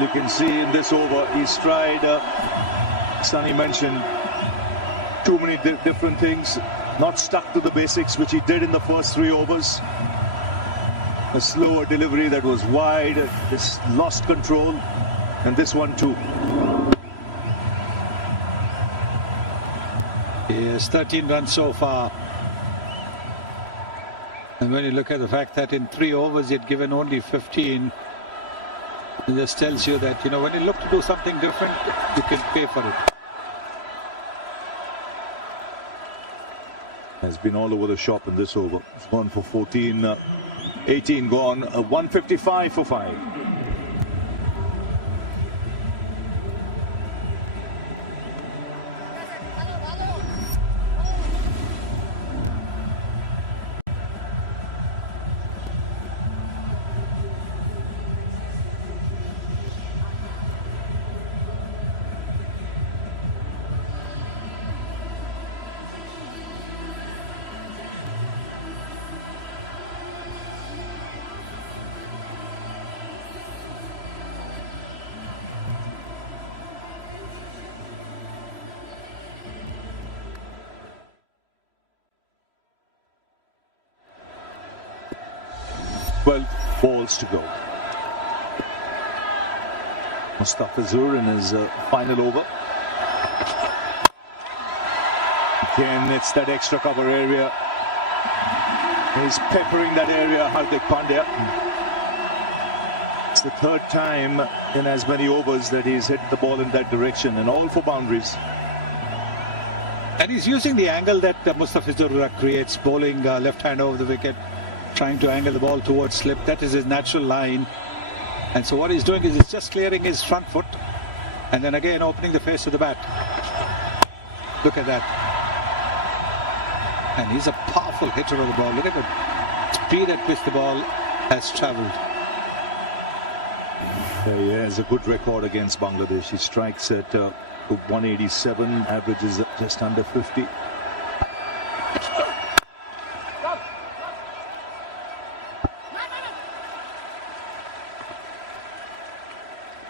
Well, you can see in this over, he's tried, Sonny mentioned, too many different things, not stuck to the basics, which he did in the first 3 overs. A slower delivery that was wide, just lost control, and this one too. He has 13 runs so far. And when you look at the fact that in 3 overs he had given only 15, it just tells you that, you know, when you look to do something different, you can pay for it. Has been all over the shop in this over. It's gone for 14, 18 gone, 155 for 5. Balls to go. Mustafizur in his final over. Again, it's that extra cover area. He's peppering that area, Hardik Pandya. It's the 3rd time in as many overs that he's hit the ball in that direction, and all for boundaries. And he's using the angle that Mustafizur creates, bowling left hand over the wicket, trying to angle the ball towards slip. That is his natural line. And so what he's doing is he's just clearing his front foot and then again opening the face of the bat. Look at that. And he's a powerful hitter of the ball. Look at the speed at which the ball has travelled. He has a good record against Bangladesh. He strikes at 187, averages just under 50.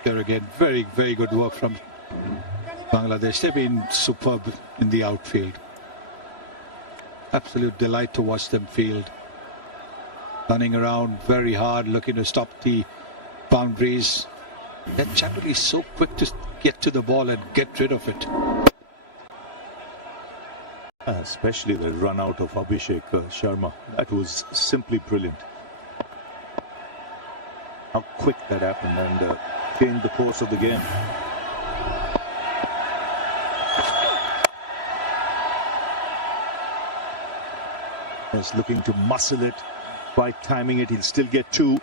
Here again, very, very good work from Bangladesh. They've been superb in the outfield. Absolute delight to watch them field. Running around very hard, looking to stop the boundaries. They're generally so quick to get to the ball and get rid of it. Especially the run out of Abhishek Sharma. That was simply brilliant. How quick that happened and changed the course of the game. He's looking to muscle it, right timing it. He'll still get 2.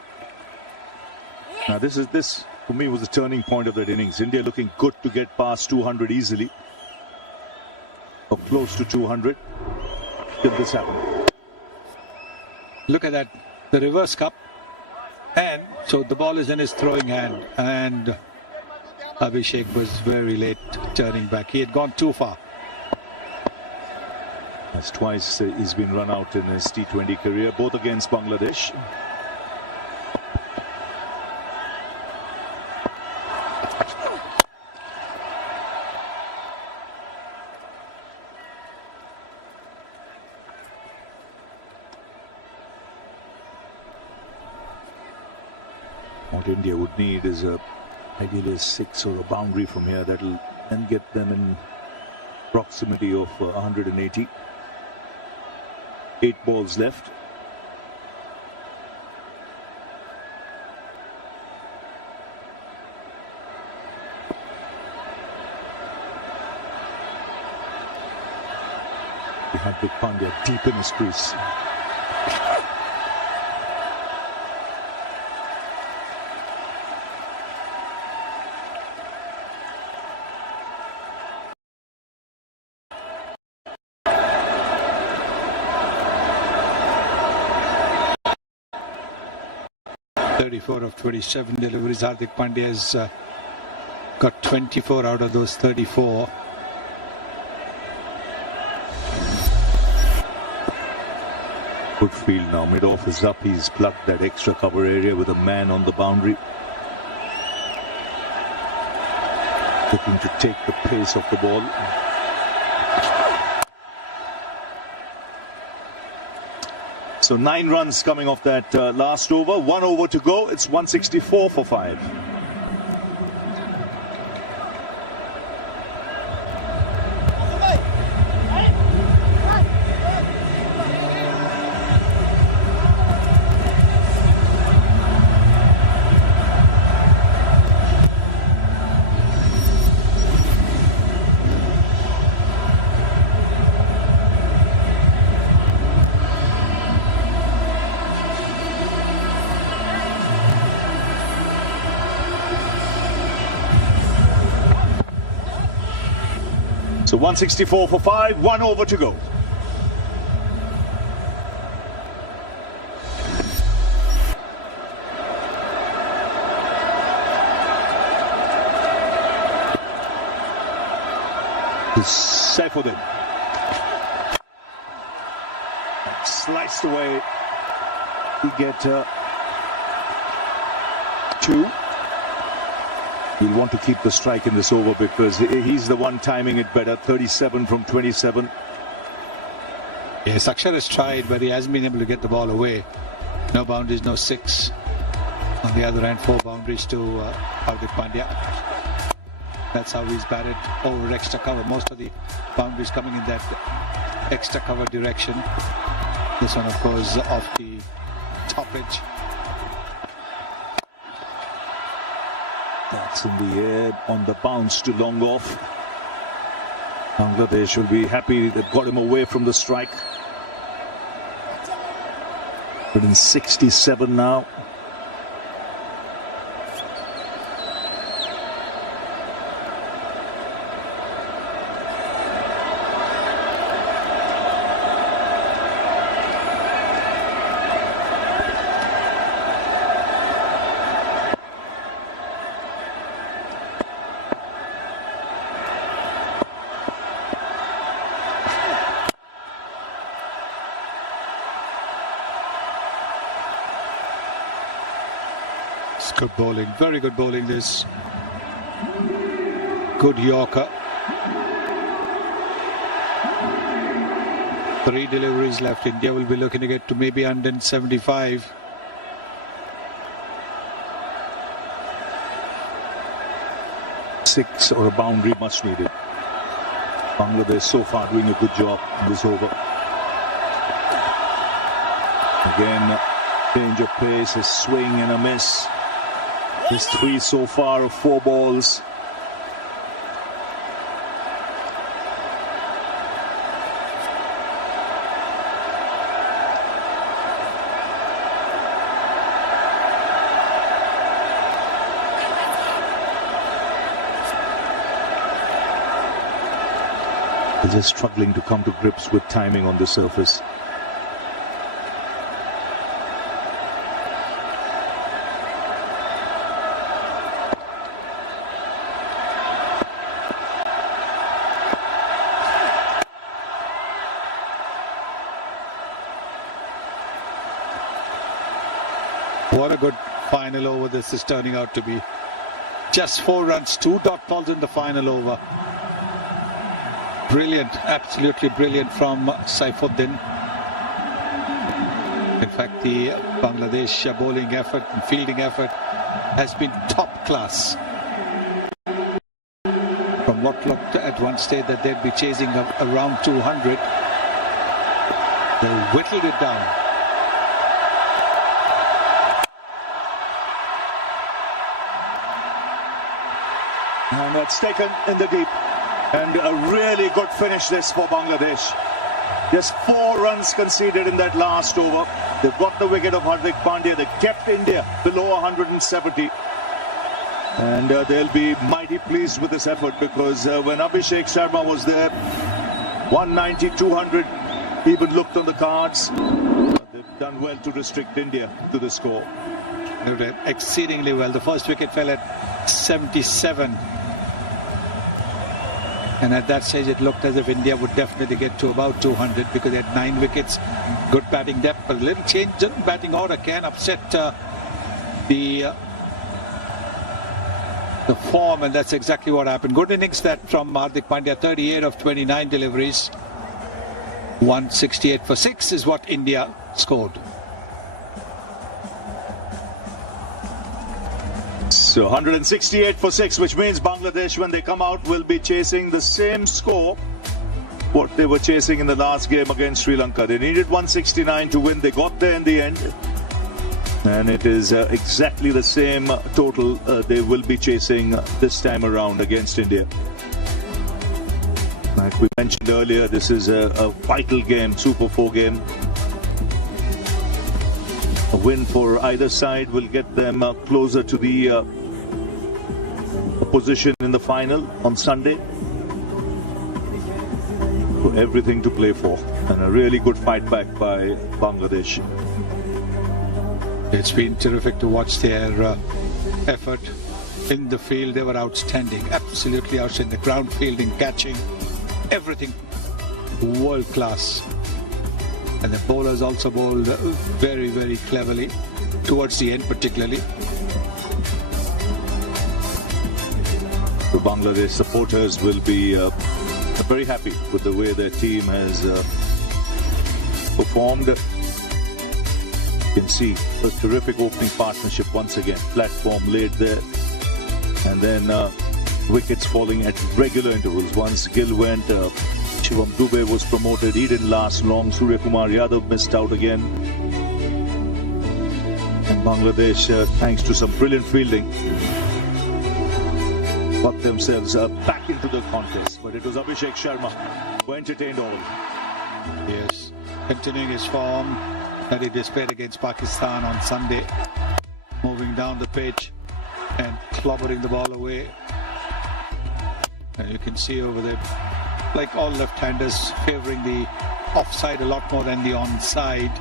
Now this for me was the turning point of that innings. India looking good to get past 200 easily, or close to 200. Till this happened. Look at that, the reverse cup. And so the ball is in his throwing hand, and Abhishek was very late turning back. He had gone too far. That's twice he's been run out in his T20 career, both against Bangladesh. What India would need is ideally a 6 or a boundary from here that'll then get them in proximity of 180. 8 balls left. We had Hardik Pandya deep in his crease. Of 27 deliveries. Hardik Pandya has got 24 out of those 34. Good field now. Mid-off is up. He's plucked that extra cover area with a man on the boundary. Looking to take the pace of the ball. So 9 runs coming off that last over. 1 over to go. It's 164 for 5. So 164 for 5, 1 over to go. Saifuddin. Sliced away. He get 2. He'll want to keep the strike in this over because he's the one timing it better. 37 from 27. Yes, Akshar has tried, but he hasn't been able to get the ball away. No boundaries, no 6. On the other hand, 4 boundaries to Hardik Pandya. That's how he's batted over extra cover. Most of the boundaries coming in that extra cover direction. This one, of course, off the top edge. That's in the air on the bounce to long off. Bangladesh will be happy they've got him away from the strike. 167 now. It's good bowling, very good bowling this. Good Yorker. 3 deliveries left. India will be looking to get to maybe 175. Six or a boundary much needed. Bangladesh so far doing a good job in this over. Again, change of pace, a swing and a miss. There's 3 so far of 4 balls. They're just struggling to come to grips with timing on the surface. What a good final over this is turning out to be. Just 4 runs, 2 dot balls in the final over. Brilliant, absolutely brilliant from Saifuddin. In fact, the Bangladesh bowling effort and fielding effort has been top class. From what looked at one stage that they'd be chasing around 200, they whittled it down. And that's taken in the deep. And a really good finish this for Bangladesh. Just 4 runs conceded in that last over. They've got the wicket of Hardik Pandya. They kept India below 170. And they'll be mighty pleased with this effort because when Abhishek Sharma was there, 190, 200 even looked on the cards. They've done well to restrict India to the score. They did exceedingly well. The first wicket fell at 77. And at that stage, it looked as if India would definitely get to about 200 because they had 9 wickets, good batting depth. But a little change in batting order can upset the the form, and that's exactly what happened. Good innings that from Hardik Pandya, 38 of 29 deliveries. 168 for 6 is what India scored. So 168 for 6, which means Bangladesh, when they come out, will be chasing the same score what they were chasing in the last game against Sri Lanka. They needed 169 to win. They got there in the end. And it is exactly the same total they will be chasing this time around against India. Like we mentioned earlier, this is a vital game, Super 4 game. A win for either side will get them closer to the position in the final on Sunday. So everything to play for, and a really good fight back by Bangladesh. It's been terrific to watch their effort in the field. They were outstanding, absolutely outstanding. The ground fielding, catching, everything world class. And the bowlers also bowled very, very cleverly towards the end, particularly. The Bangladesh supporters will be very happy with the way their team has performed. You can see a terrific opening partnership once again. Platform laid there, and then wickets falling at regular intervals. Once Gill went, Shivam Dubey was promoted. He didn't last long. Surya Kumar Yadav missed out again. And Bangladesh, thanks to some brilliant fielding, got themselves back into the contest. But it was Abhishek Sharma who entertained all. Yes, continuing his form that he displayed against Pakistan on Sunday, moving down the pitch and clobbering the ball away. And you can see over there, like all left-handers, favouring the offside a lot more than the onside,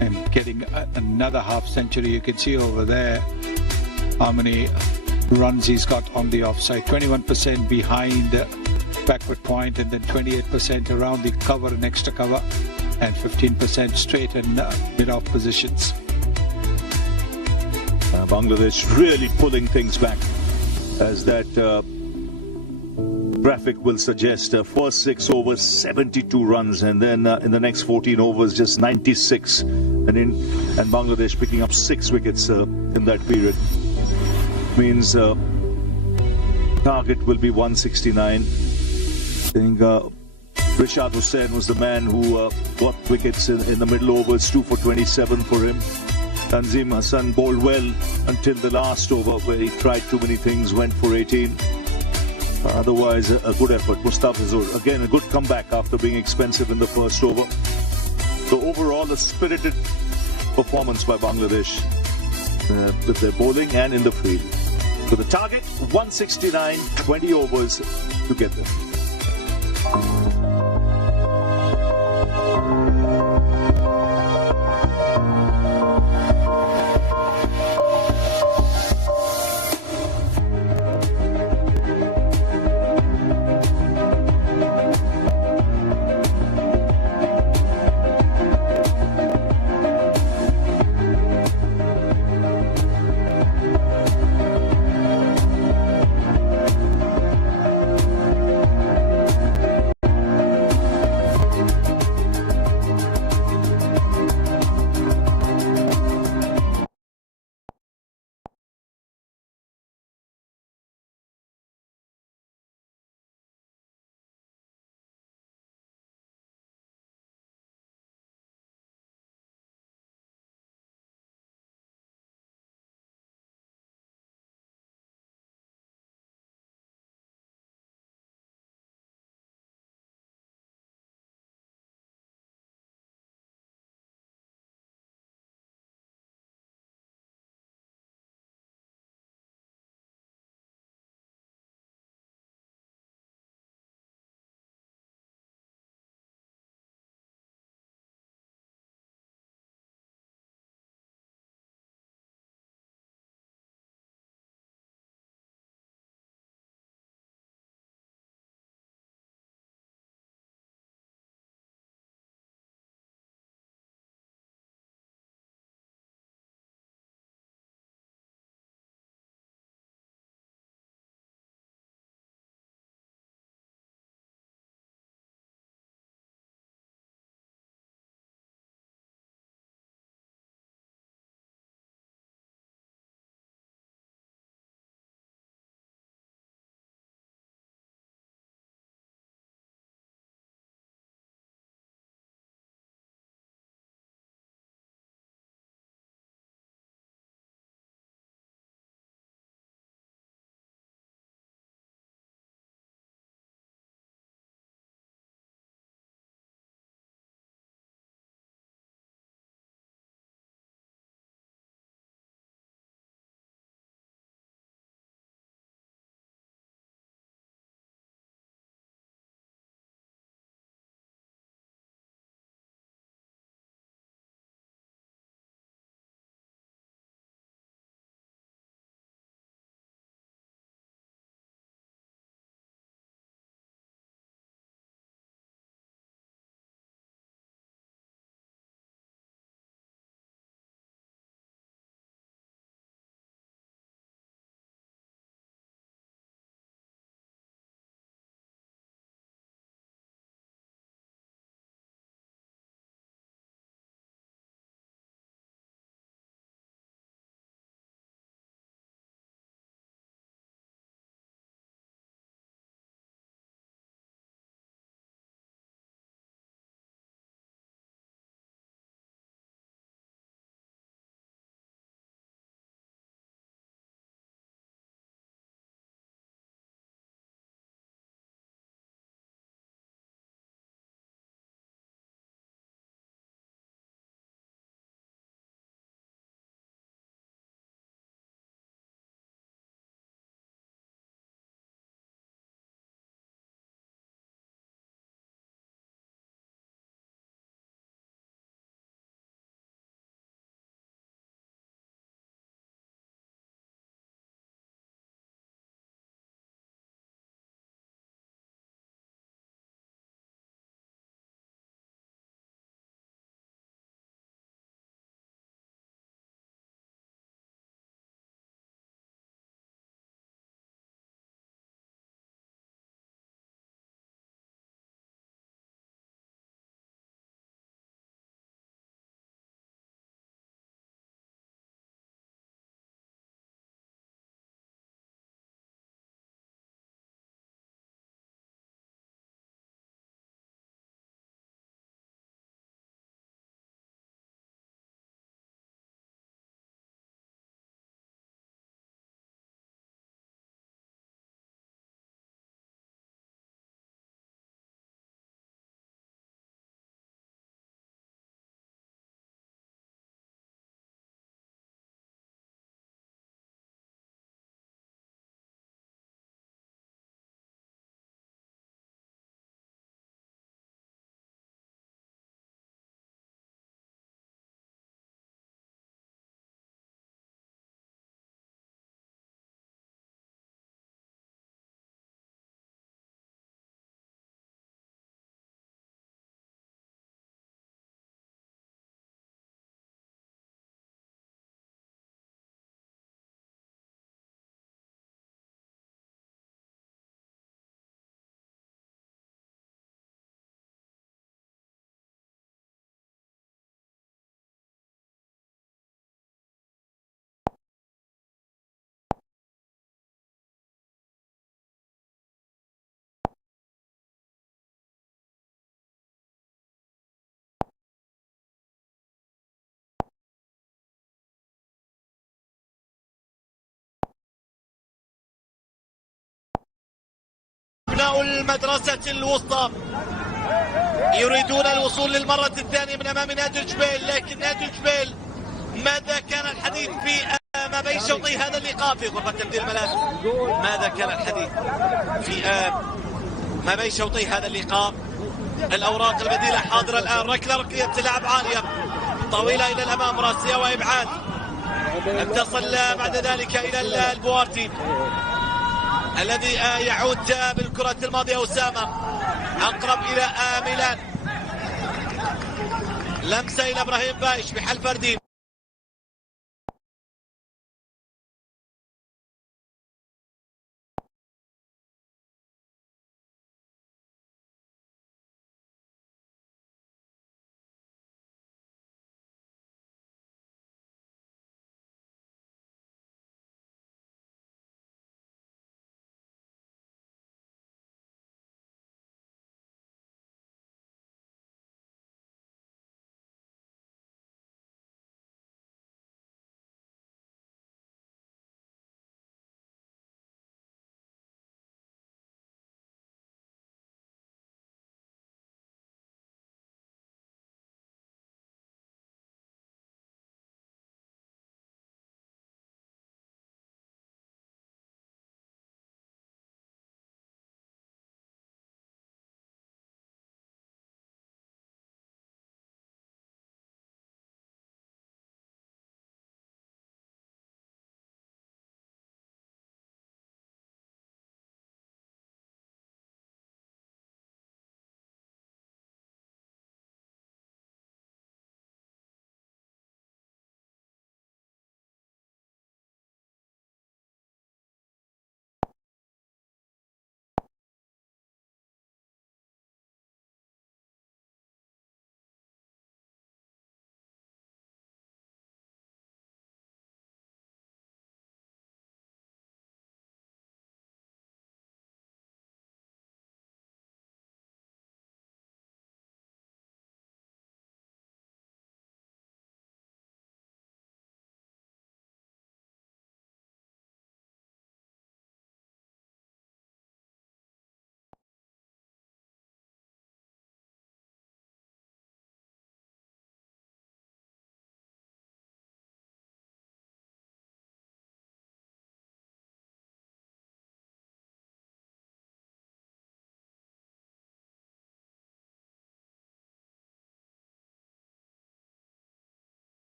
and getting another half century. You can see over there how many runs he's got on the offside. 21% behind backward point, and then 28% around the cover and extra cover, and 15% straight and mid-off positions. Bangladesh really pulling things back, as that graphic will suggest. First 6 overs, 72 runs, and then in the next 14 overs, just 96. And Bangladesh picking up 6 wickets in that period. Means target will be 169. I think Rishad Hussain was the man who got wickets in the middle overs, 2 for 27 for him. Tanzim Hassan bowled well until the last over, where he tried too many things, went for 18. Otherwise, a good effort. Mustafizur, again, a good comeback after being expensive in the first over. So overall, a spirited performance by Bangladesh with their bowling and in the field. So the target, 169, 20 overs to get there. أبناء المدرسة الوسطى يريدون الوصول للمرة الثانية من أمام نادي الجبيل، لكن نادي الجبيل ماذا كان الحديث في ما بين شوطي هذا اللقاء في غرفة تبديل الملابس؟ ماذا كان الحديث في ما بين شوطي هذا اللقاء؟ الأوراق البديلة حاضرة الآن، ركلة تلعب عالية طويلة إلى الأمام، راسية وإبعاد، لم تصل بعد ذلك إلى البوارتي الذي يعود بالكرة الماضية. أسامة أقرب إلى ميلان، لمسة إلى إبراهيم بايش بحل فردي.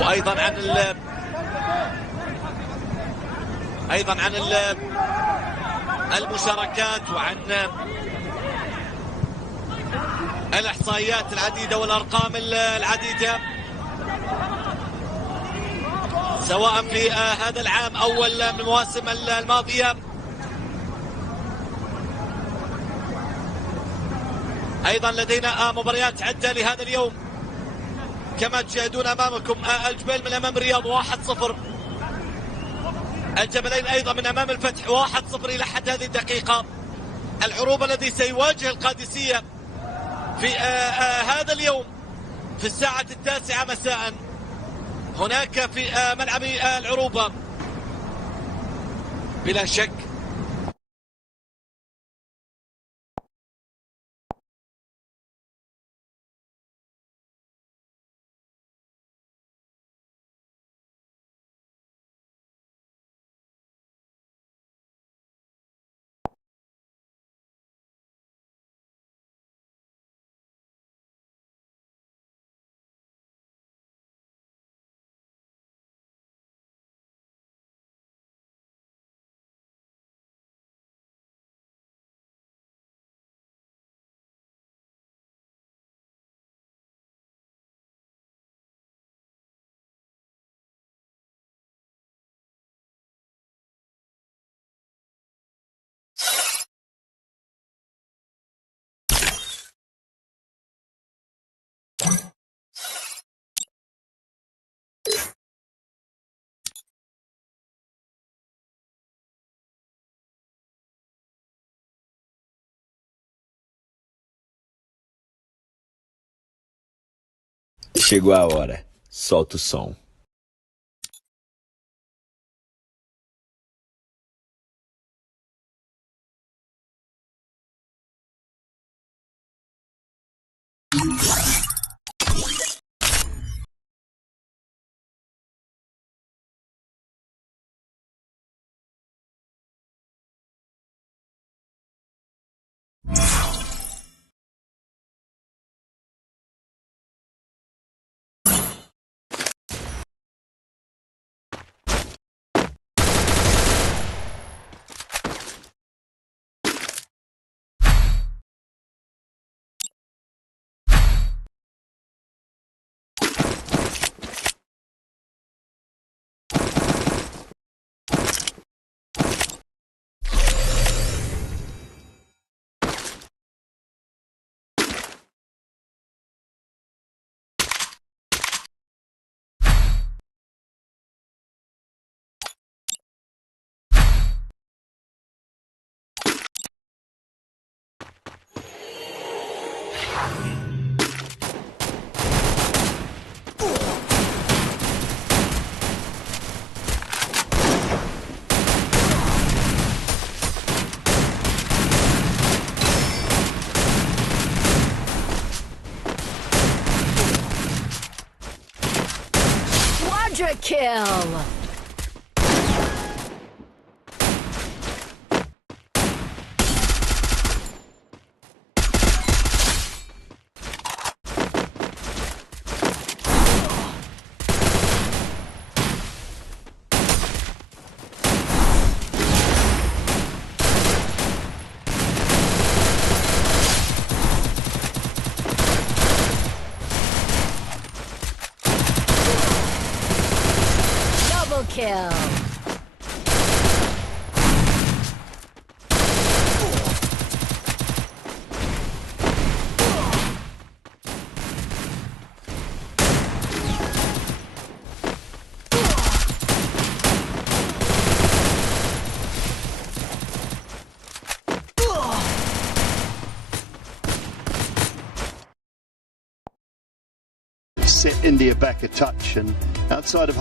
وايضا عن المشاركات وعن الإحصائيات العديدة والأرقام العديدة سواء في هذا العام أو من المواسم الماضية. أيضا لدينا مباريات عدة لهذا اليوم كما تشاهدون أمامكم. الجبيل من أمام الرياض 1-0، الجبلين أيضا من أمام الفتح 1-0 إلى حد هذه الدقيقة. العروبة الذي سيواجه القادسية في هذا اليوم في الساعة 9 مساء هناك في ملعب العروبة بلا شك. Chegou a hora, solta o som. Quadra kill! Kill. Set India back a touch, and outside of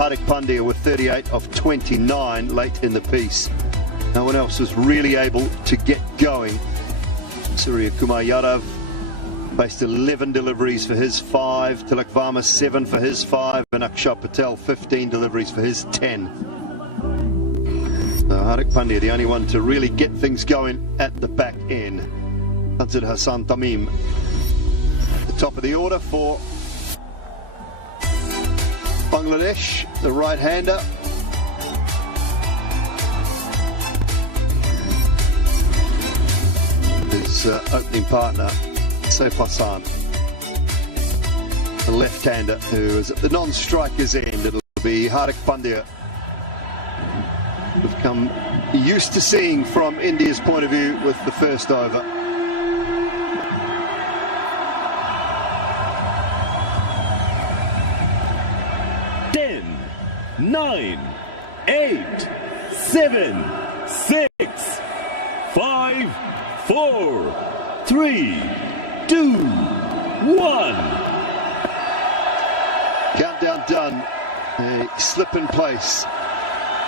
Hardik Pandya with 38 of 29 late in the piece, no one else was really able to get going. Surya Kumar Yadav faced 11 deliveries for his 5, Tilak Varma 7 for his 5, and Akshar Patel 15 deliveries for his 10. So Hardik Pandya, the only one to really get things going at the back end. Tanzil Hassan Tamim, the top of the order for Bangladesh, the right-hander. his opening partner, Saif Hassan, the left-hander who is at the non-striker's end. It'll be Hardik Pandya. We've come used to seeing from India's point of view with the first over. Ten, 9, 8, 7, 6, 5, 4, 3, 2, 1. Countdown done. A slip in place.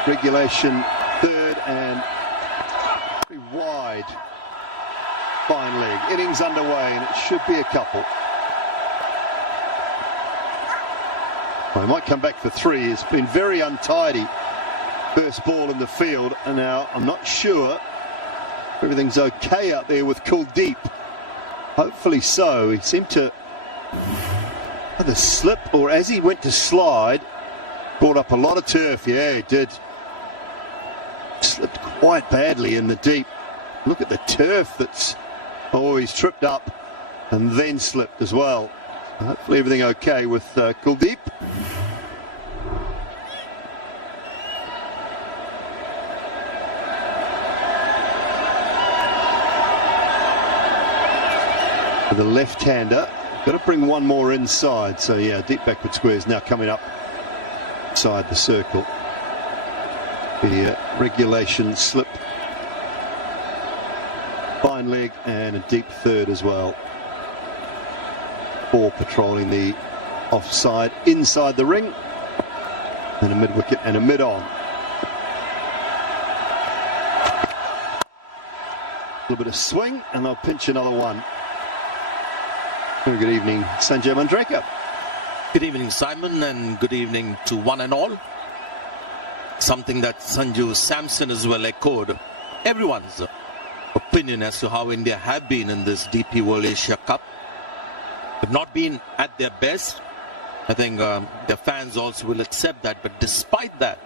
Regulation third and very wide. Fine leg. Innings underway and it should be a couple. Well, he might come back for three. It's been very untidy. First ball in the field, and now I'm not sure everything's okay out there with Kuldeep. Hopefully so. He seemed to either slip or as he went to slide, brought up a lot of turf. Yeah, he did. Slipped quite badly in the deep. Look at the turf that's... Oh, he's tripped up and then slipped as well. Hopefully everything okay with Kuldeep. For the left-hander, got to bring one more inside. So yeah, deep backward square is now coming up inside the circle. The regulation slip, fine leg and a deep third as well. Four patrolling the offside inside the ring, and a mid wicket and a mid on. A little bit of swing and they'll pinch another one. Very good evening, Sanjay Mandrake. Good evening, Simon, and good evening to one and all. Something that Sanju Samson as well echoed. Everyone's opinion as to how India have been in this DP World Asia Cup. Have not been at their best. I think the fans also will accept that. But despite that,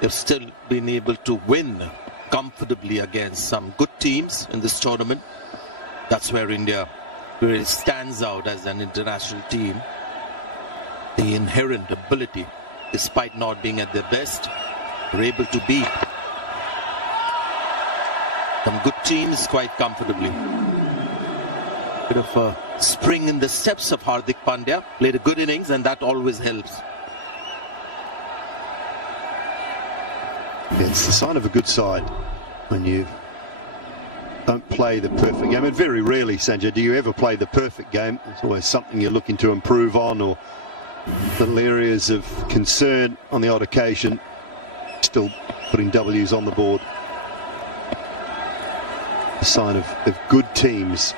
they've still been able to win comfortably against some good teams in this tournament. That's where India really stands out as an international team. The inherent ability, despite not being at their best, they're able to beat some good teams quite comfortably. Bit of a spring in the steps of Hardik Pandya. Played a good innings and that always helps. It's the sign of a good side when you don't play the perfect game. And very rarely, Sanjay, do you ever play the perfect game. It's always something you're looking to improve on, or little areas of concern on the odd occasion. Still putting W's on the board. A sign of good teams.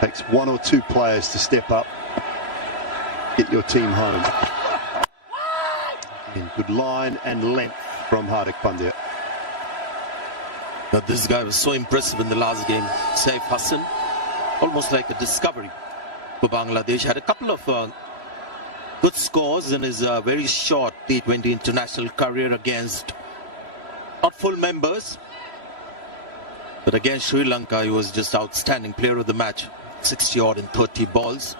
Takes one or two players to step up, get your team home. In good line and length from Hardik Pandya. Now, this guy was so impressive in the last game. Saif Hassan, almost like a discovery for Bangladesh. Had a couple of good scores in his very short T20 international career against not full members. But against Sri Lanka, he was just outstanding player of the match. 60 odd in 30 balls.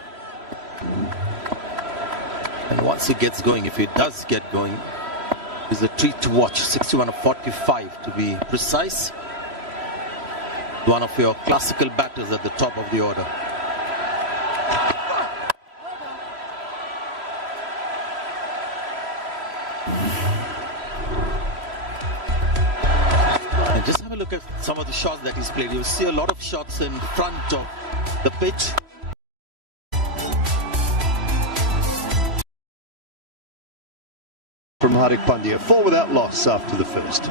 And once he gets going, if he does get going, it's a treat to watch. 61 of 45 to be precise. One of your classical batters at the top of the order. And just have a look at some of the shots that he's played. You'll see a lot of shots in front of the pitch. From Hardik Pandya, 4 without loss after the first.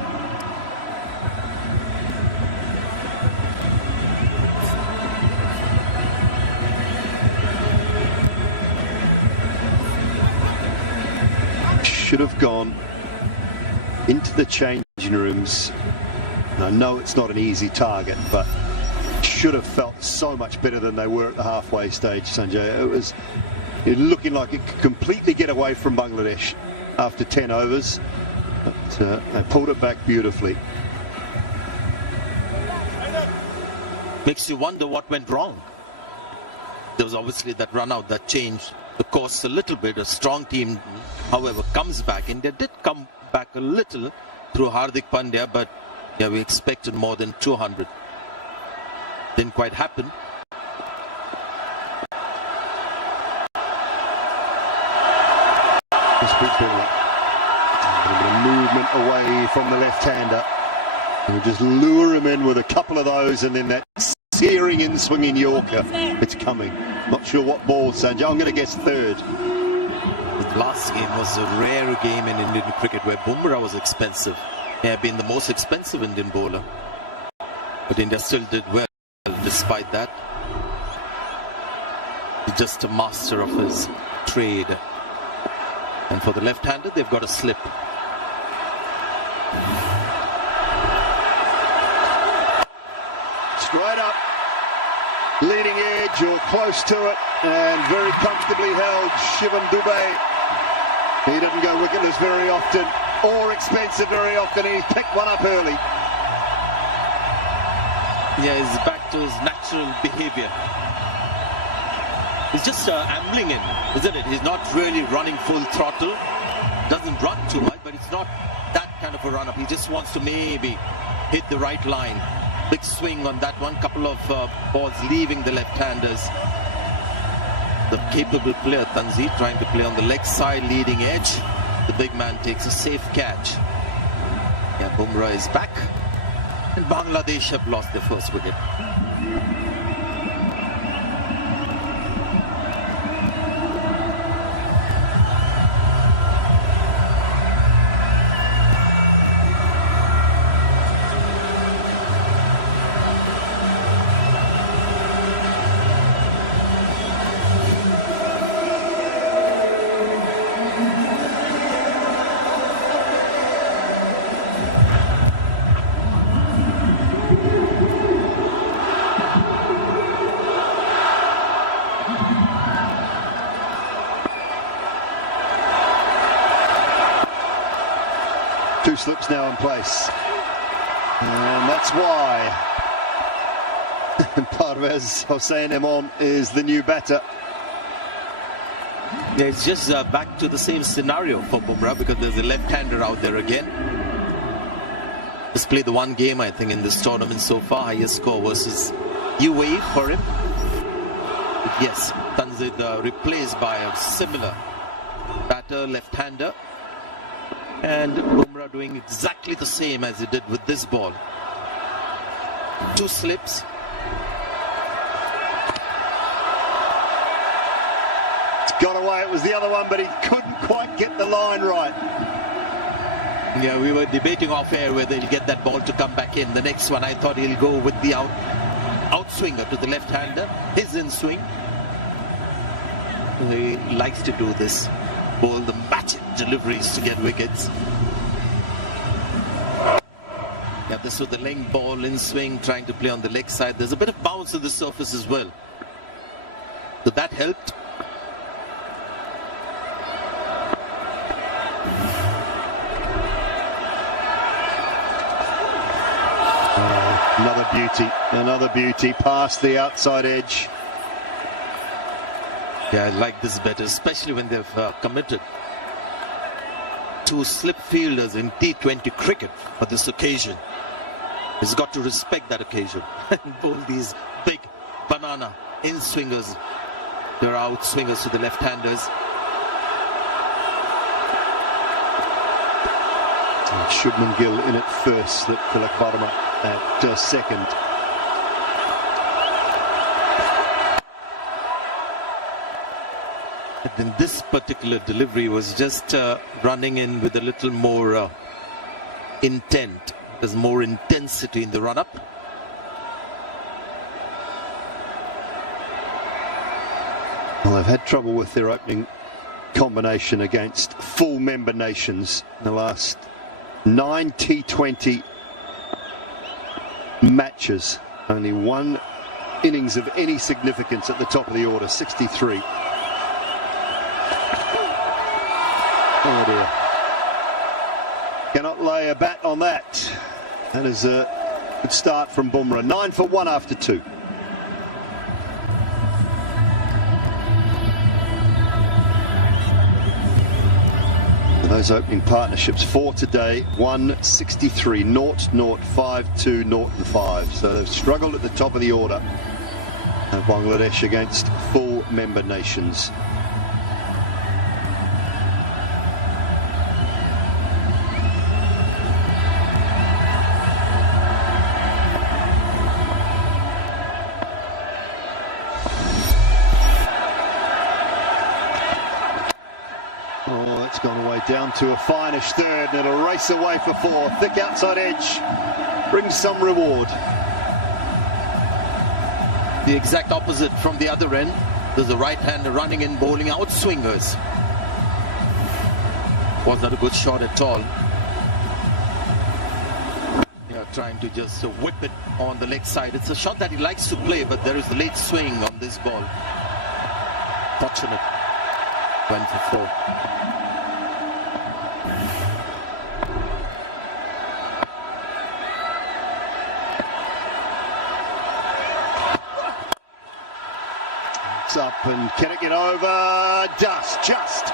Should have gone into the changing rooms. And I know it's not an easy target, but should have felt so much better than they were at the halfway stage, Sanjay. It was looking like it could completely get away from Bangladesh after 10 overs, but they pulled it back beautifully. Makes you wonder what went wrong. There was obviously that run out that changed the course a little bit. A strong team, however, comes back. India did come back a little through Hardik Pandya, but yeah, we expected more than 200. Didn't quite happen. A bit of movement away from the left-hander. We'll just lure him in with a couple of those, and then that searing in swinging Yorker. It's coming. Not sure what ball, Sanjay. I'm going to guess third. The last game was a rare game in Indian cricket where Bumrah was expensive. He had been the most expensive Indian bowler. But India still did well despite that. He's just a master of his trade. And for the left-hander, they've got a slip. Straight up, leading edge or close to it, and very comfortably held. Shivam Dubey. He doesn't go wicketless very often, or expensive very often. He's picked one up early. Yeah, he's back to his natural behavior. He's just ambling in, isn't it? He's not really running full throttle. Doesn't run too much, but it's not that kind of a run-up. He just wants to maybe hit the right line. Big swing on that one. Couple of balls leaving the left-handers. The capable player, Tanzir, trying to play on the leg side, leading edge. The big man takes a safe catch. Yeah, Bumrah is back. And Bangladesh have lost their first wicket. Two slips now in place. And that's why Parvez Hossain Imam is the new batter. Yeah, it's just back to the same scenario for Bumrah because there's a left-hander out there again. He's played the one game, I think, in this tournament so far. Highest score versus UAE for him. But yes, Tanzir replaced by a similar batter, left-hander. And Bumrah doing exactly the same as he did with this ball. Two slips. It's got away. It was the other one, but he couldn't quite get the line right. Yeah, we were debating off air whether he'll get that ball to come back in. The next one, I thought he'll go with the outswinger to the left-hander. His in-swing. He likes to do this. Bowl the magic deliveries to get wickets. Yeah, this was the length ball in swing, trying to play on the leg side. There's a bit of bounce on the surface as well. So that helped. Another beauty past the outside edge. Yeah, I like this better, especially when they've committed two slip fielders in T20 cricket for this occasion. He's got to respect that occasion. Both these big banana in-swingers. They're out-swingers to the left-handers. Shubman Gill in at first, that Tilak Varma at second. Then this particular delivery was just running in with a little more intent. There's more intensity in the run-up. Well, they've had trouble with their opening combination against full member nations in the last 9 T20 matches. Only one innings of any significance at the top of the order, 63. Oh dear. Cannot lay a bat on that. That is a good start from Bumrah. 9 for 1 after 2. Those opening partnerships for today, 163, 0-0, 5-2, 0-5. So they've struggled at the top of the order. Bangladesh against full member nations. Oh, that's gone away down to a finish third, and it'll race away for four. Thick outside edge brings some reward. The exact opposite from the other end. There's a right-hander running in, bowling out swingers. Was not a good shot at all. Yeah, trying to just whip it on the leg side. It's a shot that he likes to play, but there is a late swing on this ball. Fortunate. Went for four. Up, and can it get over? Just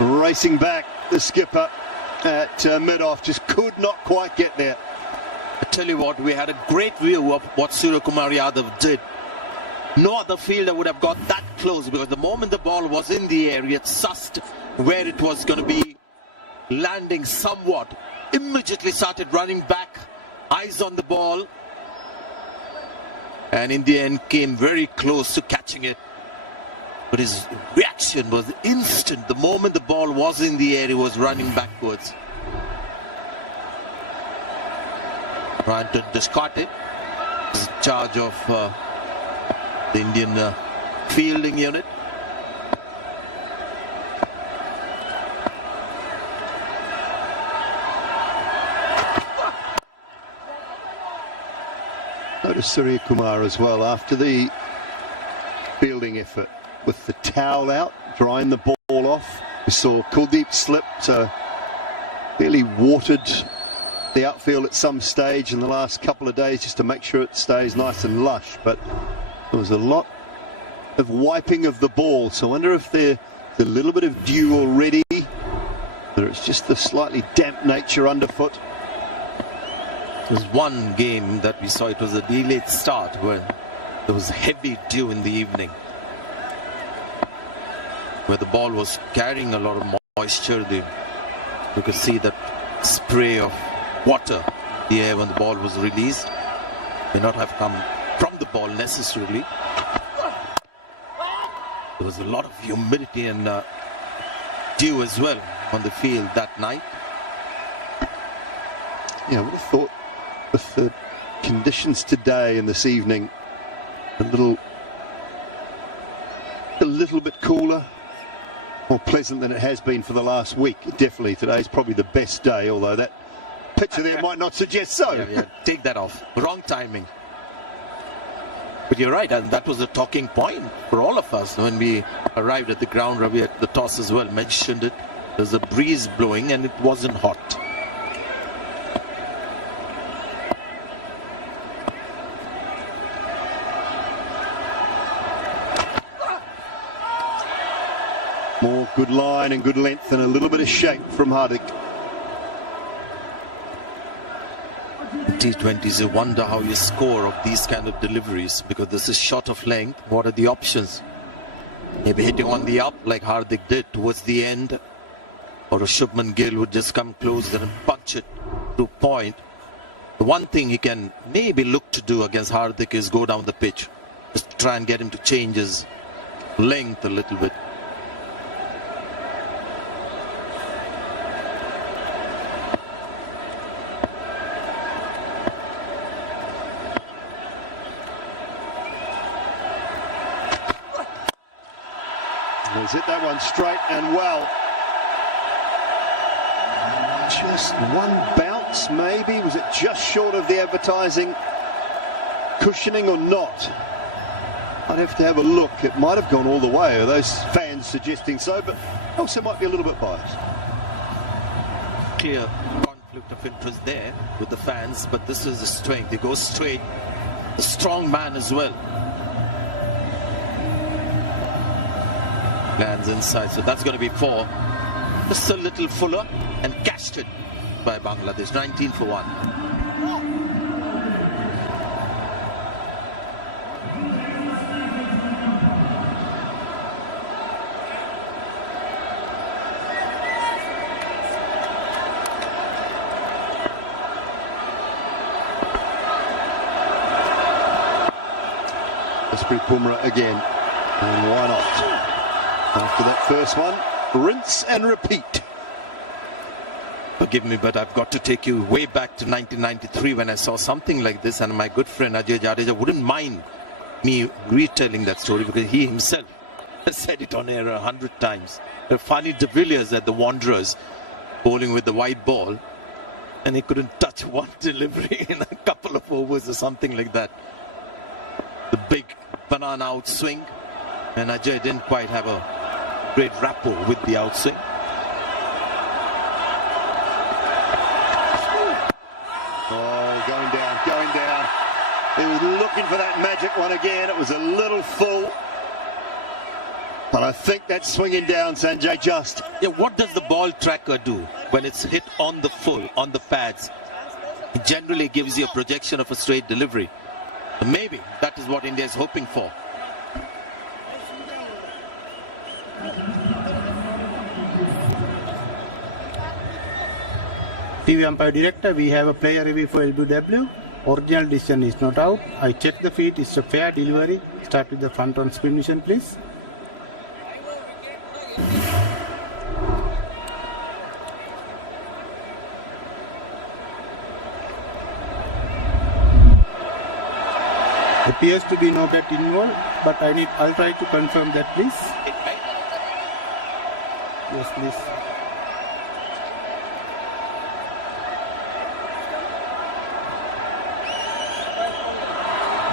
racing back, the skipper at mid-off just could not quite get there. I tell you what, we had a great view of what Surya Kumar Yadav did. No other fielder would have got that close, because the moment the ball was in the air, he had sussed where it was going to be landing somewhat. Immediately started running back, eyes on the ball. And in the end came very close to catching it. But his reaction was instant. The moment the ball was in the air, he was running backwards. Trying to discard it. He's in charge of the Indian fielding unit. Notice Surya Kumar as well after the fielding effort with the towel out, drying the ball off. We saw Kuldeep slip, so fairly watered the outfield at some stage in the last couple of days just to make sure it stays nice and lush. But there was a lot of wiping of the ball, so I wonder if there's a little bit of dew already, or it's just the slightly damp nature underfoot. There was one game that we saw, it was a delayed start when there was heavy dew in the evening, where the ball was carrying a lot of moisture. You could see that spray of water in the air when the ball was released. May not have come from the ball necessarily. There was a lot of humidity and dew as well on the field that night. Yeah, I would have thought with the conditions today and this evening, a little bit cooler, more pleasant than it has been for the last week. Definitely today's probably the best day, although that picture there might not suggest so. Yeah, take that off. Wrong timing. But you're right, and that was a talking point for all of us when we arrived at the ground. Ravi at the toss as well mentioned it. There's a breeze blowing and it wasn't hot. More good line and good length and a little bit of shape from Hardik. T20s, you wonder how you score of these kind of deliveries, because this is short of length. What are the options? Maybe hitting on the up like Hardik did towards the end, or a Shubman Gill would just come closer and punch it to point. The one thing he can maybe look to do against Hardik is go down the pitch, just to try and get him to change his length a little bit. He's hit that one straight and well. Just one bounce maybe. Was it just short of the advertising cushioning or not? I'd have to have a look. It might have gone all the way. Are those fans suggesting so? But also might be a little bit biased. Clear conflict of interest there with the fans, but this is the strength. He goes straight. A strong man as well. Lands inside, so that's going to be 4. Just a little fuller and cashed it by Bangladesh. 19 for 1. Jasprit Bumrah again, and why not? After that first one, rinse and repeat. Forgive me, but I've got to take you way back to 1993 when I saw something like this, and my good friend Ajay Jadeja wouldn't mind me retelling that story because he himself has said it on air 100 times. Finally, de Villiers at the Wanderers bowling with the white ball, and he couldn't touch one delivery in a couple of overs or something like that. The big banana outswing, and Ajay didn't quite have a great rapport with the outswing. Oh, going down. He was looking for that magic one again. It was a little full. But I think that's swinging down, Sanjay, just. Yeah, what does the ball tracker do when it's hit on the full, on the pads? It generally gives you a projection of a straight delivery. Maybe that is what India is hoping for. TV umpire director, we have a player review for LBW. Original decision is not out. I check the feet. It's a fair delivery. Start with the front on spin mission, please. Appears to be no bet involved, but I'll try to confirm that, please. Yes, please.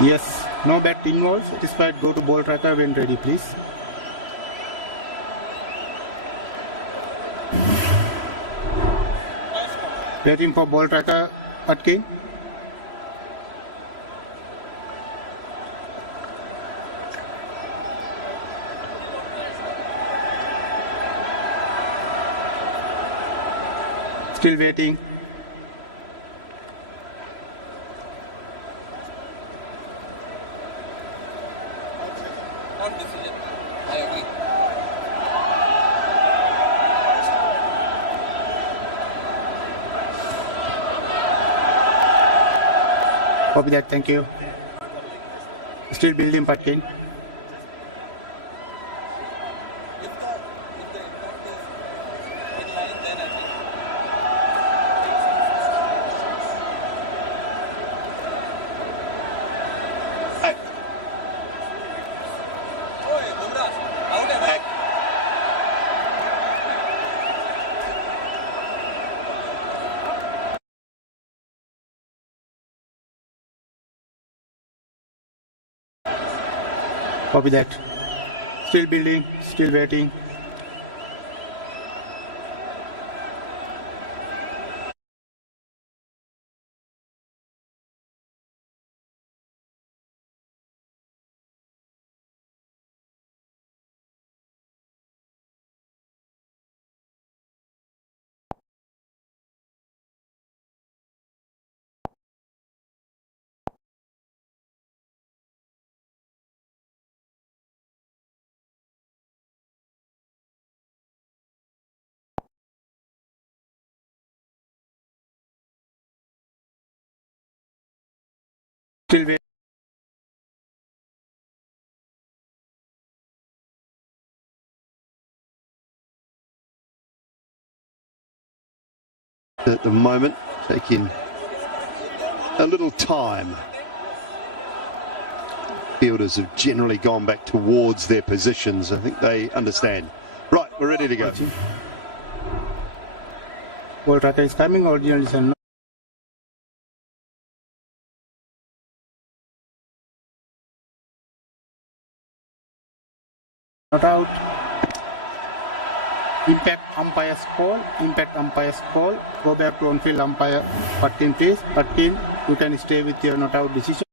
Yes, no bet involved. Satisfied, go to ball tracker when ready, please. Waiting for ball tracker, Atkin. Still waiting. Copy that, thank you. Still building, Patkin. Copy that. Still building, still waiting. Still waiting. At the moment, taking a little time. Fielders have generally gone back towards their positions. I think they understand. Right, we're ready to go. Ball tracker is coming, original is not. Not out. Impact umpire's call. Impact umpire's call. Go back to on-field umpire. Patkin, please. Patkin, you can stay with your not out decision.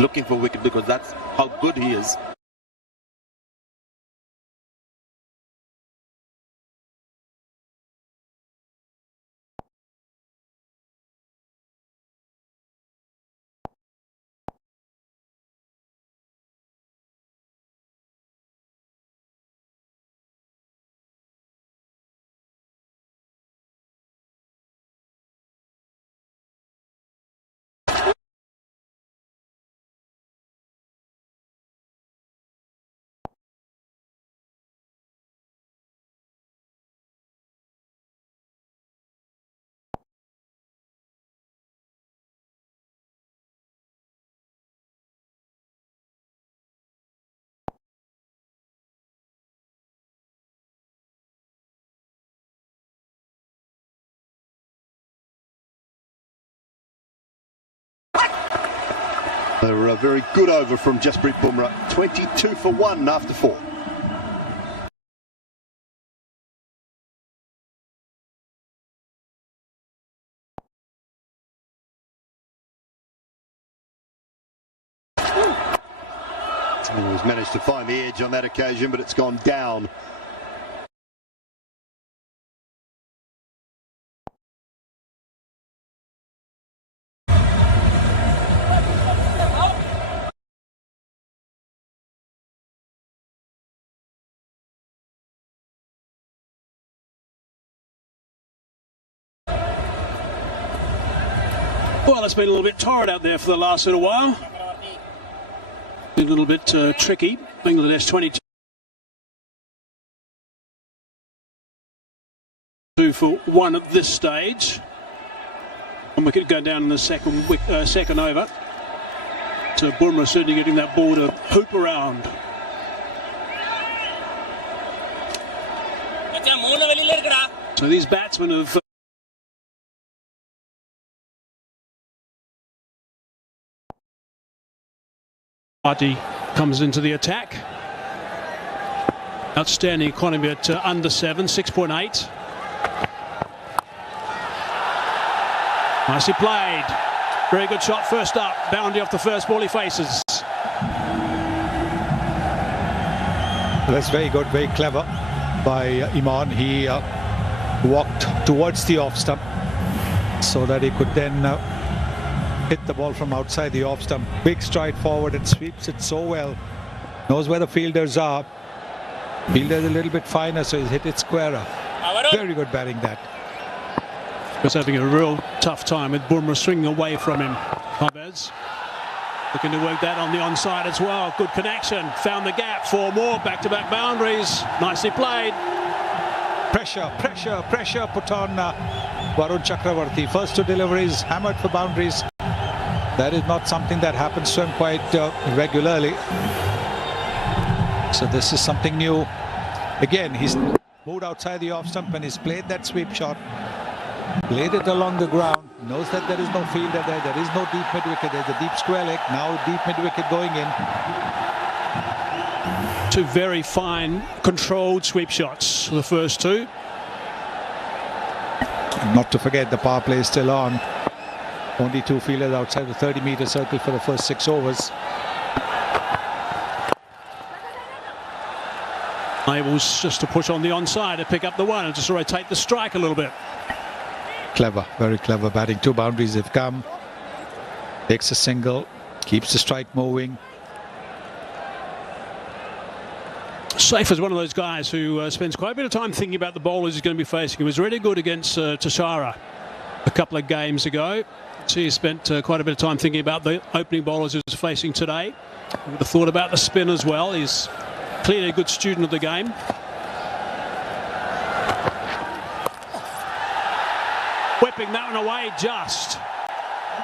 looking for wicket because that's how good he is. A very good over from Jasprit Bumrah. 22 for 1 after 4. He's managed to find the edge on that occasion, but it's gone down. Well, it's been a little bit torrid out there for the last little while. A little bit tricky. Bangladesh 22 for 1 at this stage. And we could go down in the second over. So Bumrah certainly getting that ball to hoop around. So these batsmen have Party comes into the attack. Outstanding economy at under 7, 6.8. Nicely played. Very good shot first up. Boundary off the first ball he faces. That's very good, very clever by Iman. He walked towards the off stump so that he could then hit the ball from outside the off stump. Big stride forward and sweeps it so well. Knows where the fielders are. Fielder's a little bit finer, so he's hit it squarer. Very good batting that. Was having a real tough time with Bumrah swinging away from him. Habez looking to work that on the onside as well. Good connection. Found the gap. 4 more back-to-back boundaries. Nicely played. Pressure, pressure, pressure put on Varun Chakravarti. First 2 deliveries, hammered for boundaries. That is not something that happens to him quite regularly. So this is something new. Again, he's moved outside the off stump and he's played that sweep shot. Played it along the ground. Knows that there is no fielder there. There is no deep mid wicket. There's a deep square leg. Now deep mid wicket going in. 2 very fine, controlled sweep shots. The first 2. And not to forget, the power play is still on. Only 2 fielders outside the 30-meter circle for the first 6 overs. Able just to push on the onside to pick up the 1 and just rotate the strike a little bit. Clever, very clever batting. 2 boundaries have come. Takes a single, keeps the strike moving. Saif is one of those guys who spends quite a bit of time thinking about the bowlers he's going to be facing. He was really good against Tashara a couple of games ago. So he spent quite a bit of time thinking about the opening bowlers he was facing today. He would have thought about the spin as well. He's clearly a good student of the game. Whipping that one away just.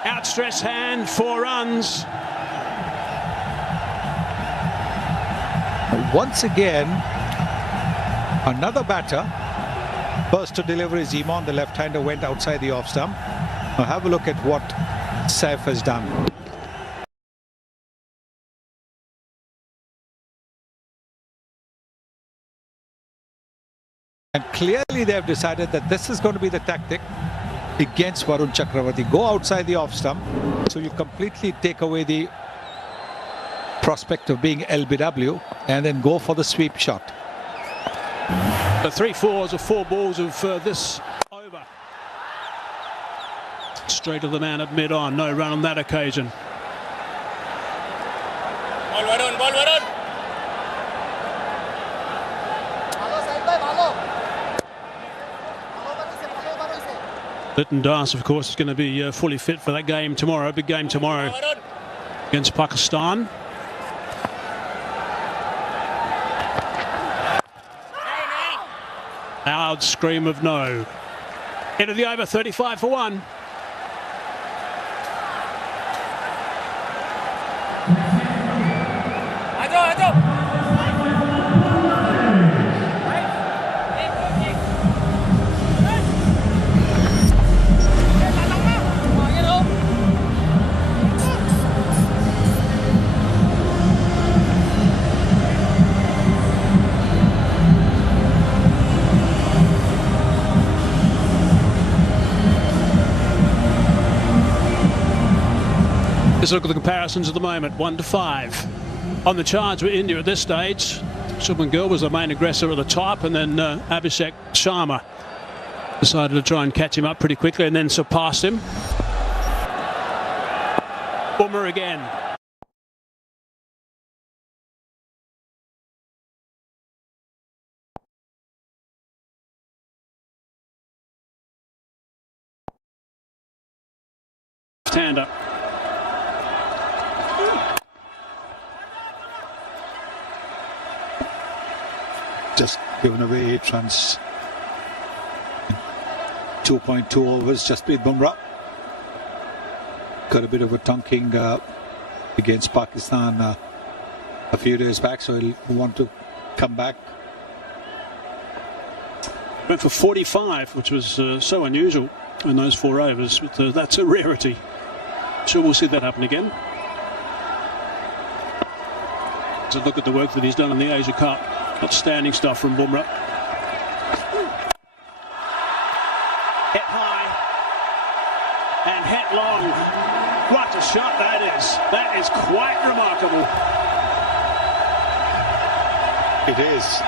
Outstretched hand, 4 runs. Once again, another batter. First to deliver is Iman, the left-hander, went outside the off stump. Now have a look at what Saif has done. And clearly they have decided that this is going to be the tactic against Varun Chakravarti. Go outside the off stump, so you completely take away the prospect of being LBW and then go for the sweep shot. The 3-4s of 4 balls of this over. Straight to the man at mid-on. No run on that occasion. Litton Das, of course, is going to be fully fit for that game tomorrow. Big game tomorrow against Pakistan. Loud scream of no. Into the over, 35 for 1. Let's look at the comparisons at the moment, 1-5. On the charge with India at this stage, Shubman Gill was the main aggressor at the top, and then Abhishek Sharma decided to try and catch him up pretty quickly and then surpassed him. Bumrah again. Left-hander. Just given away 8 runs. 2.2 overs, Jasprit Bumrah. Got a bit of a tonking against Pakistan a few days back, so he'll want to come back. Went for 45, which was so unusual in those 4 overs, but that's a rarity. Sure, we'll see that happen again. So look at the work that he's done in the Asia Cup. Outstanding stuff from Bumrah. Hit high and hit long. What a shot that is. That is quite remarkable. It is.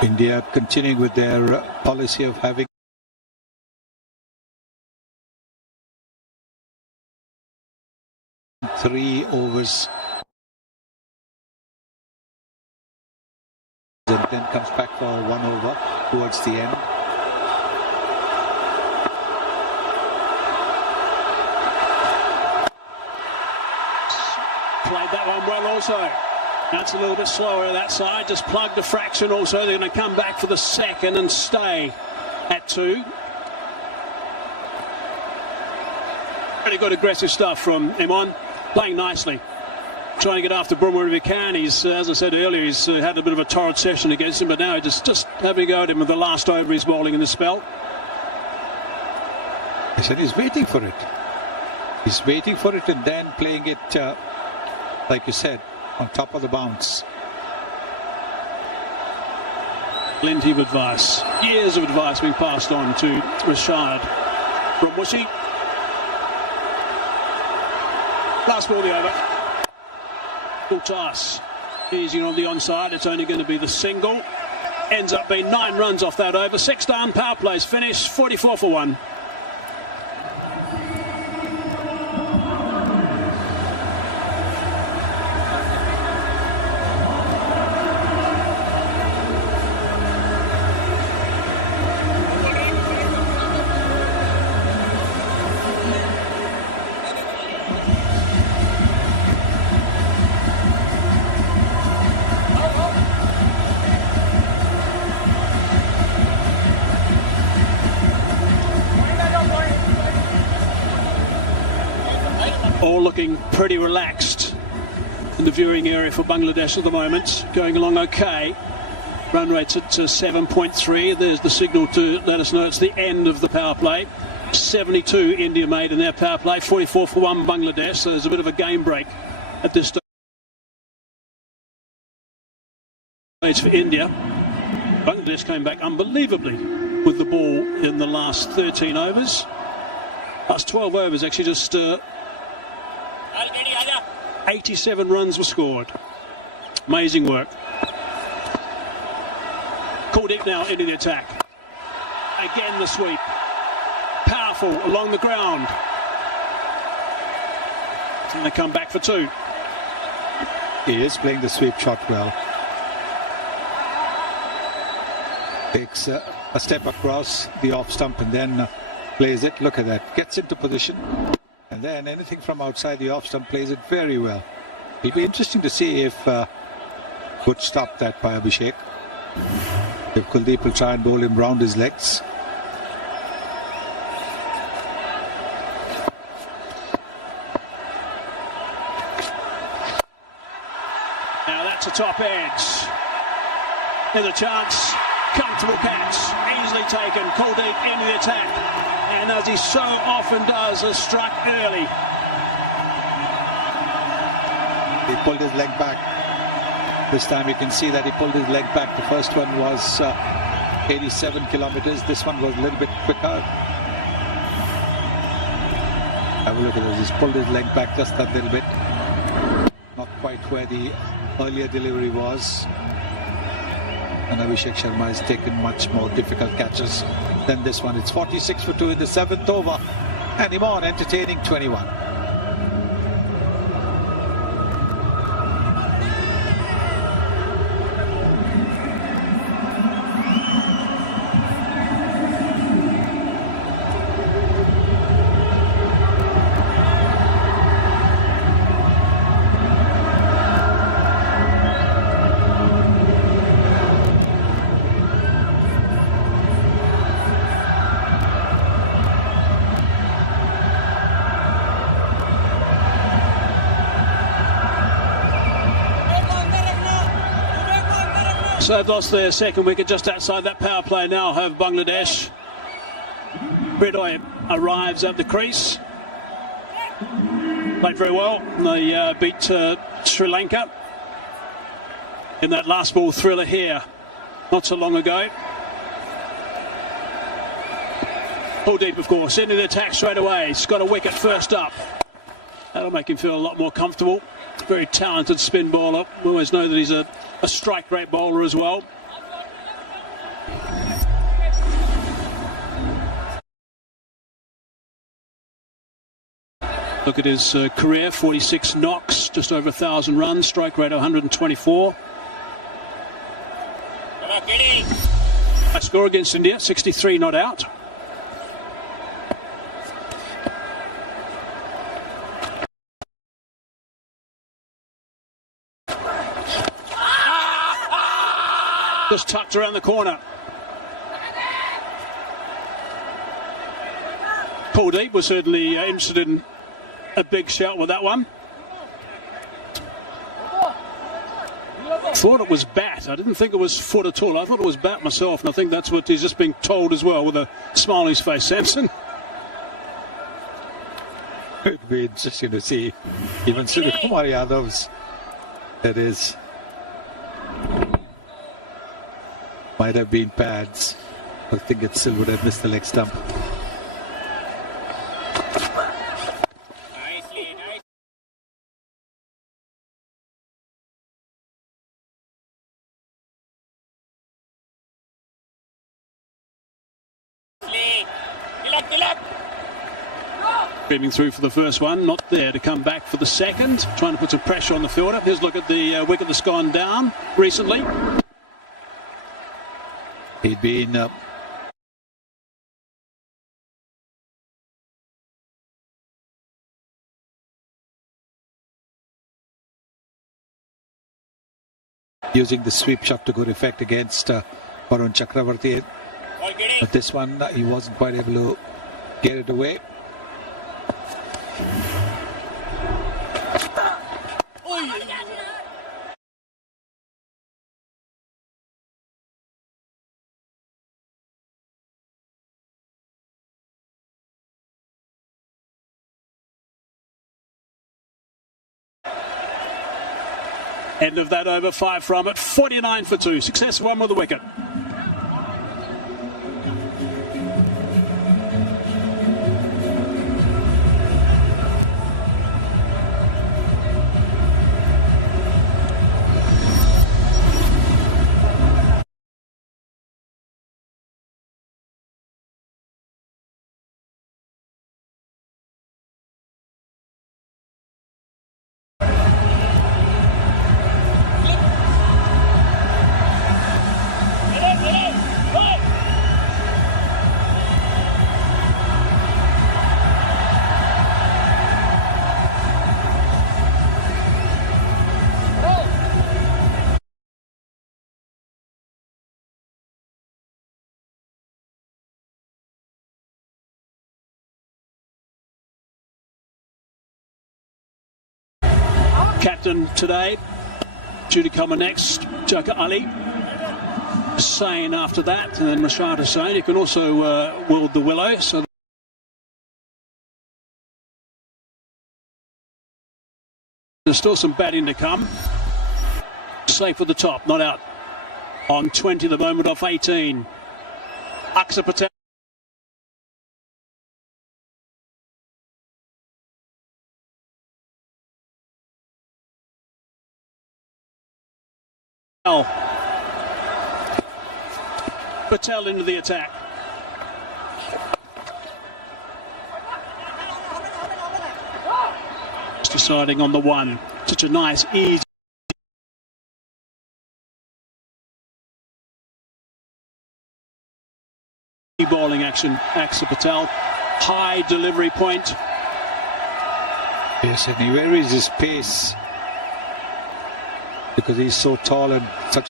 India continuing with their policy of having three overs and then comes back for 1 over towards the end. Played that one well also. That's a little bit slower that side. Just plugged a fraction also. They're going to come back for the second and stay at 2. Pretty good aggressive stuff from Imran. Playing nicely. Trying to get after Bumrah if he can. He's, as I said earlier, he's had a bit of a torrid session against him, but now just having a go at him with the last over he's bowling in the spell. I said he's waiting for it. He's waiting for it and then playing it, like you said, on top of the bounce. Plenty of advice, years of advice being passed on to Rashad from Mushi. Last ball the over. Full toss. Easy on the onside. It's only going to be the single. Ends up being 9 runs off that over. 6 down. Power plays finished. 44 for 1. All looking pretty relaxed in the viewing area for Bangladesh at the moment, going along okay. Run rate's at 7.3. There's the signal to let us know it's the end of the power play. 72 India made in their power play, 44 for 1 Bangladesh. So there's a bit of a game break at this stage for India. Bangladesh came back unbelievably with the ball in the last 13 overs. Last 12 overs, actually, just 87 runs were scored. Amazing work. Kuldeep now into the attack. Again the sweep. Powerful along the ground. And they come back for 2. He is playing the sweep shot well. Takes a step across the off stump and then plays it. Look at that. Gets into position. And then anything from outside the off stump plays it very well. It'll be interesting to see if would stop that by Abhishek. If Kuldeep will try and bowl him round his legs. Now that's a top edge. There's a chance. Comfortable catch. Easily taken. Kuldeep into the attack. And as he so often does, has struck early. He pulled his leg back. This time you can see that he pulled his leg back. The first one was 87 kilometers. This one was a little bit quicker. Have a look at this. He's pulled his leg back just that little bit. Not quite where the earlier delivery was. And Abhishek Sharma has taken much more difficult catches than this one. It's 46 for 2 in the 7th over. And Imran entertaining 21. So they've lost their second wicket just outside that power play now have Bangladesh. Bredoy arrives at the crease. Played very well. They beat Sri Lanka in that last ball thriller here not so long ago. Kuldeep, of course, into the attack straight away. He's got a wicket first up. That'll make him feel a lot more comfortable. Very talented spin bowler. We always know that he's a strike rate bowler as well. Look at his career, 46 knocks, just over 1,000 runs, strike rate 124. High score against India, 63 not out. Just tucked around the corner. Kuldeep was certainly interested in a big shot with that one. Thought it was bat. I didn't think it was foot at all. I thought it was bat myself, and I think that's what he's just being told as well with a smile on his face. Samson. It'd be interesting to see even Surya Kumar Yadav's. That is. Might have been pads. I think it still would have missed the leg stump. Creeping through for the first one, not there to come back for the second. Trying to put some pressure on the fielder. Here's a look at the wicket that's gone down recently. He'd been using the sweep shot to good effect against Varun Chakravarti. But this one, he wasn't quite able to get it away. End of that over, 5 from it, 49 for 2. Success one with the wicket. Captain today, due to come next, Jaka Ali. Hussain after that, and then Rashad Hussain. You can also wield the willow. So there's still some batting to come. Safe with the top, not out. On 20 the moment off 18. Aksa Patel. Patel into the attack. Just deciding on the one. Such a nice, easy bowling action. Aksa Patel. High delivery point. Yes, and he varies his pace because he's so tall and such.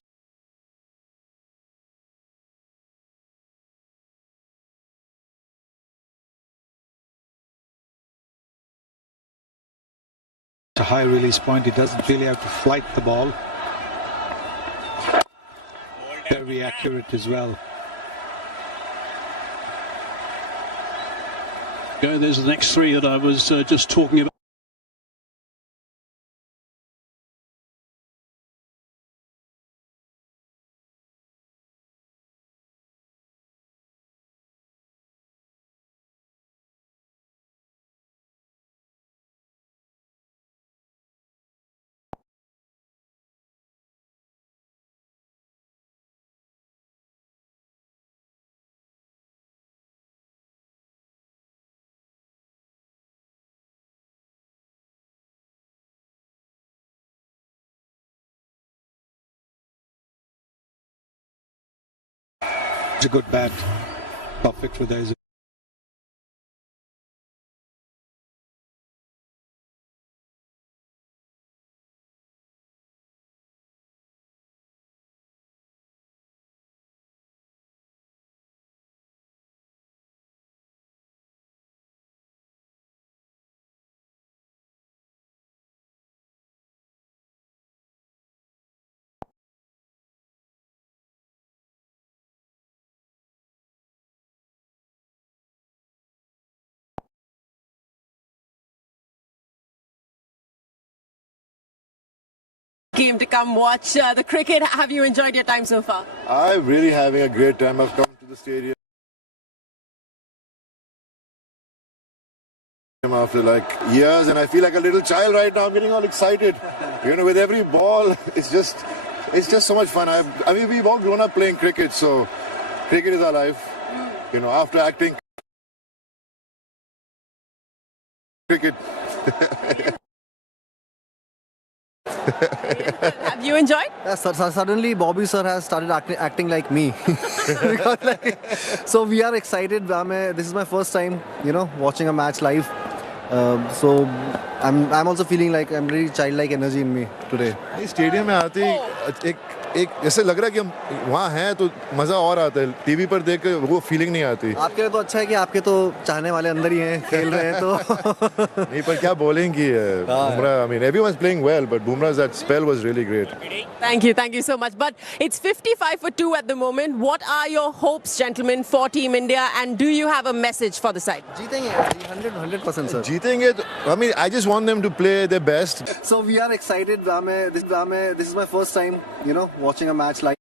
A high release point, he doesn't really have to flight the ball. Very accurate as well. There's the next three that I was just talking about. It's a good bat. Perfect for those. Came to come watch the cricket. Have you enjoyed your time so far? I'm really having a great time. I've come to the stadium after like years and I feel like a little child right now. I'm getting all excited. You know, with every ball, it's just so much fun. I mean, we've all grown up playing cricket, so cricket is our life. You know, after acting cricket. Have you enjoyed? Yes, suddenly Bobby sir has started acting like me. So we are excited. This is my first time, watching a match live. So I'm also feeling like I'm really childlike energy in me today. इस stadium में आते ही एक ऐसे लग रहा है कि हम वहाँ हैं तो मजा और आता है. टीवी पर देख के वो फीलिंग नहीं आती. आपके लिए तो अच्छा है कि आपके तो चाहने वाले अंदर ही हैं, खेल रहे हैं तो. नहीं पर क्या bowling की है. Bumrah, I mean everyone's playing well, but Bumrah's that spell was really great. Thank you so much. But it's 55 for 2 at the moment. What are your hopes, gentlemen, for Team India, and do you have a message for the side? जीतेंगे 100% sir. जीतेंगे तो I mean I just want them to play their best. So we are excited. This is my first time, watching a match like.